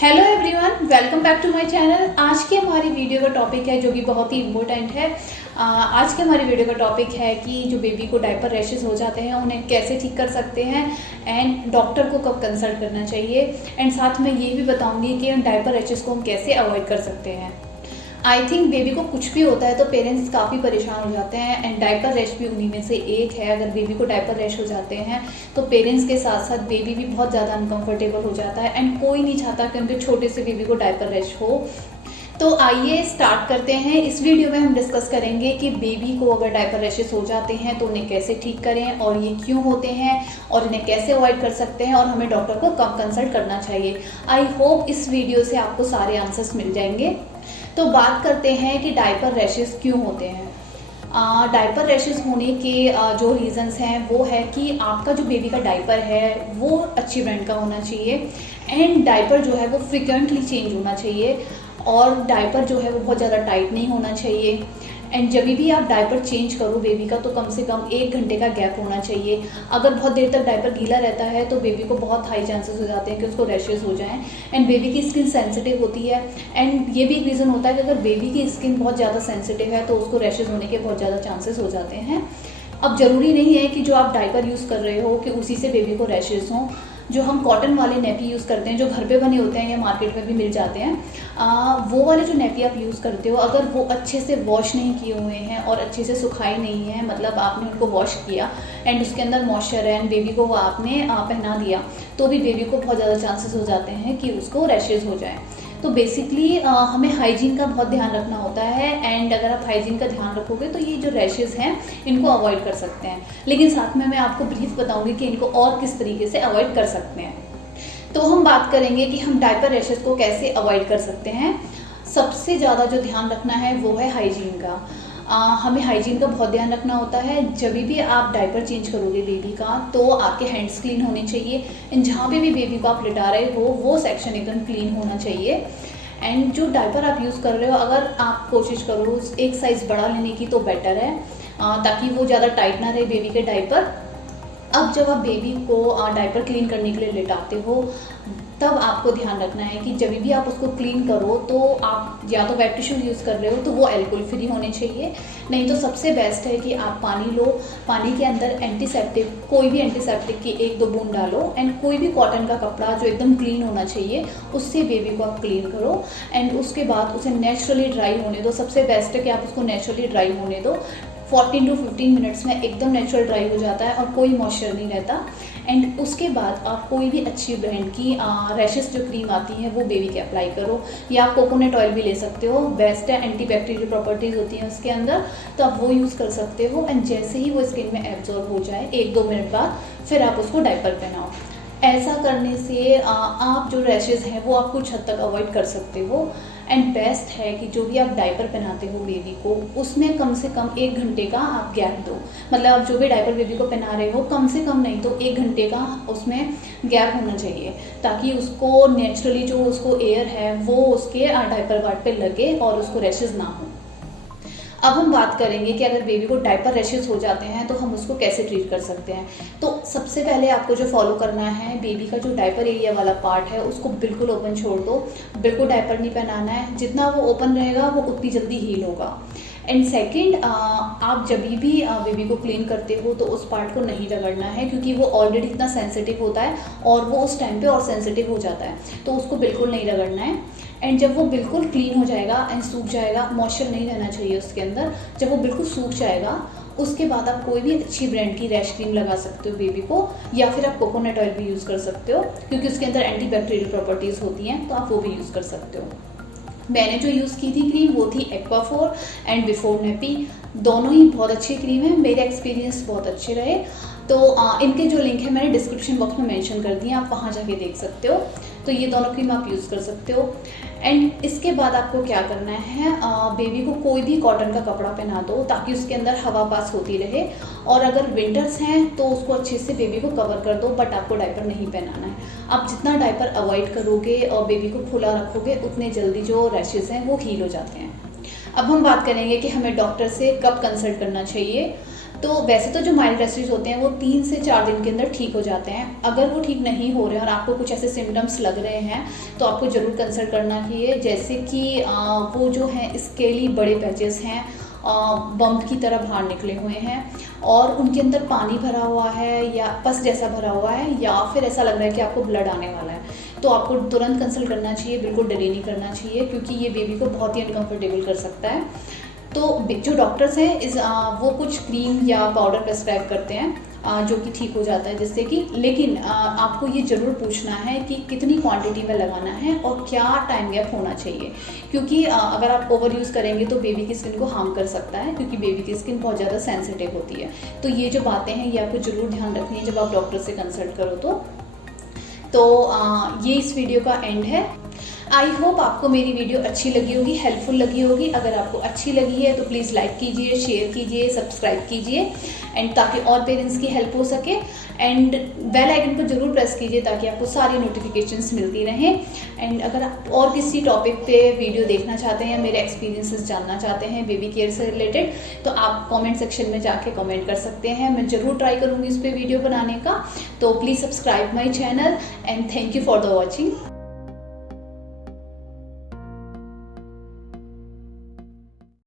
Hello everyone, welcome back to my channel. आज की हमारी वीडियो का टॉपिक है जो कि बहुत ही इम्पोर्टेंट है। आज की हमारी वीडियो का टॉपिक है कि जो बेबी को डायपर रैशेस हो जाते हैं उन्हें कैसे ठीक कर सकते हैं एंड डॉक्टर को कब कंसल्ट करना चाहिए, एंड साथ में ये भी बताऊंगी कि डायपर रैशेस को हम कैसे अवॉइड कर सकते हैं। आई थिंक बेबी को कुछ भी होता है तो पेरेंट्स काफ़ी परेशान हो जाते हैं एंड डायपर रैश भी उन्हीं में से एक है। अगर बेबी को डायपर रैश हो जाते हैं तो पेरेंट्स के साथ साथ बेबी भी बहुत ज़्यादा अनकंफर्टेबल हो जाता है एंड कोई नहीं चाहता कि उनके छोटे से बेबी को डायपर रैश हो। तो आइए स्टार्ट करते हैं। इस वीडियो में हम डिस्कस करेंगे कि बेबी को अगर डायपर रैशेस हो जाते हैं तो उन्हें कैसे ठीक करें और ये क्यों होते हैं और इन्हें कैसे अवॉइड कर सकते हैं और हमें डॉक्टर को कब कंसल्ट करना चाहिए। आई होप इस वीडियो से आपको सारे आंसर्स मिल जाएंगे। तो बात करते हैं कि डायपर रैशेस क्यों होते हैं। डायपर रैशेस होने के जो रीज़न्स हैं वो है कि आपका जो बेबी का डायपर है वो अच्छी ब्रांड का होना चाहिए एंड डायपर जो है वो फ्रिक्वेंटली चेंज होना चाहिए और डायपर जो है वो बहुत ज़्यादा टाइट नहीं होना चाहिए। एंड जब भी आप डायपर चेंज करो बेबी का तो कम से कम 1 घंटे का गैप होना चाहिए। अगर बहुत देर तक डायपर गीला रहता है तो बेबी को बहुत हाई चांसेस हो जाते हैं कि उसको रैशेस हो जाएं एंड बेबी की स्किन सेंसिटिव होती है एंड ये भी एक रीज़न होता है कि अगर बेबी की स्किन बहुत ज़्यादा सेंसिटिव है तो उसको रैशेस होने के बहुत ज़्यादा चांसेस हो जाते हैं। अब ज़रूरी नहीं है कि जो आप डायपर यूज़ कर रहे हो कि उसी से बेबी को रैशेस हों। जो हम कॉटन वाले नेपी यूज़ करते हैं जो घर पे बने होते हैं या मार्केट में भी मिल जाते हैं, वो वाले जो नेपी आप यूज़ करते हो अगर वो अच्छे से वॉश नहीं किए हुए हैं और अच्छे से सुखाए नहीं हैं, मतलब आपने उनको वॉश किया एंड उसके अंदर मॉइस्चर है एंड बेबी को वो आपने पहना दिया तो भी बेबी को बहुत ज़्यादा चांसेस हो जाते हैं कि उसको रैशेज़ हो जाए। तो बेसिकली हमें हाइजीन का बहुत ध्यान रखना होता है एंड अगर आप हाइजीन का ध्यान रखोगे तो ये जो रैशेज़ हैं इनको अवॉइड कर सकते हैं। लेकिन साथ में मैं आपको ब्रीफ बताऊंगी कि इनको और किस तरीके से अवॉइड कर सकते हैं। तो हम बात करेंगे कि हम डायपर रैशेज़ को कैसे अवॉइड कर सकते हैं। सबसे ज़्यादा जो ध्यान रखना है वो है हाइजीन का। हमें हाइजीन का बहुत ध्यान रखना होता है। जब भी आप डायपर चेंज करोगे बेबी का तो आपके हैंड्स क्लीन होने चाहिए एंड जहाँ पे भी बेबी को आप लिटा रहे हो वो सेक्शन एकदम क्लीन होना चाहिए। एंड जो डायपर आप यूज़ कर रहे हो अगर आप कोशिश करो एक साइज़ बड़ा लेने की तो बेटर है, ताकि वो ज़्यादा टाइट ना रहे बेबी के डायपर। अब जब आप बेबी को डायपर क्लीन करने के लिए लिटाते हो तब आपको ध्यान रखना है कि जब भी आप उसको क्लीन करो तो आप या तो वेट टिश्यू यूज़ कर रहे हो तो वो एल्कोहल फ्री होने चाहिए, नहीं तो सबसे बेस्ट है कि आप पानी लो, पानी के अंदर एंटीसेप्टिक कोई भी एंटीसेप्टिक की 1-2 बूंद डालो एंड कोई भी कॉटन का कपड़ा जो एकदम क्लीन होना चाहिए उससे बेबी को आप क्लीन करो एंड उसके बाद उसे नेचुरली ड्राई होने दो। सबसे बेस्ट है कि आप उसको नेचुरली ड्राई होने दो। 14 to 15 मिनट्स में एकदम नेचुरल ड्राई हो जाता है और कोई मॉइस्चर नहीं रहता। एंड उसके बाद आप कोई भी अच्छी ब्रांड की रैशेस जो क्रीम आती है वो बेबी के अप्लाई करो, या आप कोकोनट ऑयल भी ले सकते हो, बेस्ट है, एंटी बैक्टीरियल प्रॉपर्टीज़ होती हैं उसके अंदर तो आप वो यूज़ कर सकते हो। एंड जैसे ही वो स्किन में एब्जॉर्ब हो जाए 1-2 मिनट बाद फिर आप उसको डायपर पहनाओ। ऐसा करने से आप जो रैशेज़ हैं वो आप कुछ हद तक अवॉइड कर सकते हो। एंड बेस्ट है कि जो भी आप डायपर पहनाते हो बेबी को उसमें कम से कम 1 घंटे का आप गैप दो। मतलब आप जो भी डायपर बेबी को पहना रहे हो कम से कम नहीं तो 1 घंटे का उसमें गैप होना चाहिए, ताकि उसको नेचुरली जो उसको एयर है वो उसके डायपर वार्ड पे लगे और उसको रैशेज़ ना हो। अब हम बात करेंगे कि अगर बेबी को डायपर रैशेस हो जाते हैं तो हम उसको कैसे ट्रीट कर सकते हैं। तो सबसे पहले आपको जो फॉलो करना है, बेबी का जो डायपर एरिया वाला पार्ट है उसको बिल्कुल ओपन छोड़ दो, बिल्कुल डायपर नहीं पहनाना है। जितना वो ओपन रहेगा वो उतनी जल्दी हील होगा। एंड सेकेंड, आप जब भी बेबी को क्लीन करते हो तो उस पार्ट को नहीं रगड़ना है क्योंकि वो ऑलरेडी इतना सेंसिटिव होता है और वो उस टाइम पे और सेंसिटिव हो जाता है, तो उसको बिल्कुल नहीं रगड़ना है। एंड जब वो बिल्कुल क्लीन हो जाएगा एंड सूख जाएगा, मॉइस्चर नहीं रहना चाहिए उसके अंदर, जब वो बिल्कुल सूख जाएगा उसके बाद आप कोई भी अच्छी ब्रांड की रैश क्रीम लगा सकते हो बेबी को, या फिर आप कोकोनट ऑयल भी यूज़ कर सकते हो क्योंकि उसके अंदर एंटी बैक्टीरियल प्रॉपर्टीज़ होती हैं तो आप वो भी यूज़ कर सकते हो। मैंने जो यूज़ की थी क्रीम वो थी एक्वाफोर एंड बिफोर नेपी, दोनों ही बहुत अच्छी क्रीम है, मेरे एक्सपीरियंस बहुत अच्छे रहे। तो इनके जो लिंक है मैंने डिस्क्रिप्शन बॉक्स में मेंशन कर दिए, आप वहाँ जाके देख सकते हो। तो ये दोनों क्रीम आप यूज़ कर सकते हो। एंड इसके बाद आपको क्या करना है, बेबी को कोई भी कॉटन का कपड़ा पहना दो ताकि उसके अंदर हवा पास होती रहे, और अगर विंटर्स हैं तो उसको अच्छे से बेबी को कवर कर दो, बट आपको डायपर नहीं पहनाना है। आप जितना डायपर अवॉइड करोगे और बेबी को खुला रखोगे उतने जल्दी जो रैशेज़ हैं वो हील हो जाते हैं। अब हम बात करेंगे कि हमें डॉक्टर से कब कंसल्ट करना चाहिए। तो वैसे तो जो माइल्ड रैशेज होते हैं वो 3 से 4 दिन के अंदर ठीक हो जाते हैं। अगर वो ठीक नहीं हो रहे हैं और आपको कुछ ऐसे सिम्टम्स लग रहे हैं तो आपको ज़रूर कंसल्ट करना चाहिए। जैसे कि वो जो है स्केली बड़े पैचेस हैं, बम्प की तरह बाहर निकले हुए हैं और उनके अंदर पानी भरा हुआ है या पस जैसा भरा हुआ है, या फिर ऐसा लग रहा है कि आपको ब्लड आने वाला है, तो आपको तुरंत कंसल्ट करना चाहिए। बिल्कुल डिले नहीं करना चाहिए क्योंकि ये बेबी को बहुत ही अनकंफर्टेबल कर सकता है। तो जो डॉक्टर्स हैं वो कुछ क्रीम या पाउडर प्रेस्क्राइब करते हैं जो कि ठीक हो जाता है, जिससे कि, लेकिन आपको ये ज़रूर पूछना है कि कितनी क्वांटिटी में लगाना है और क्या टाइम गैप होना चाहिए, क्योंकि अगर आप ओवर यूज़ करेंगे तो बेबी की स्किन को हार्म कर सकता है, क्योंकि बेबी की स्किन बहुत ज़्यादा सेंसिटिव होती है। तो ये जो बातें हैं ये आपको ज़रूर ध्यान रखनी है जब आप डॉक्टर से कंसल्ट करो तो ये इस वीडियो का एंड है। आई होप आपको मेरी वीडियो अच्छी लगी होगी, हेल्पफुल लगी होगी। अगर आपको अच्छी लगी है तो प्लीज़ लाइक कीजिए, शेयर कीजिए, सब्सक्राइब कीजिए, एंड ताकि और पेरेंट्स की हेल्प हो सके। एंड बेल आइकन को जरूर प्रेस कीजिए ताकि आपको सारी नोटिफिकेशंस मिलती रहें। एंड अगर आप और किसी टॉपिक पे वीडियो देखना चाहते हैं या मेरे एक्सपीरियंसेस जानना चाहते हैं बेबी केयर से रिलेटेड, तो आप कमेंट सेक्शन में जाके कमेंट कर सकते हैं। मैं ज़रूर ट्राई करूँगी इस पर वीडियो बनाने का। तो please subscribe my channel and thank you for the watching.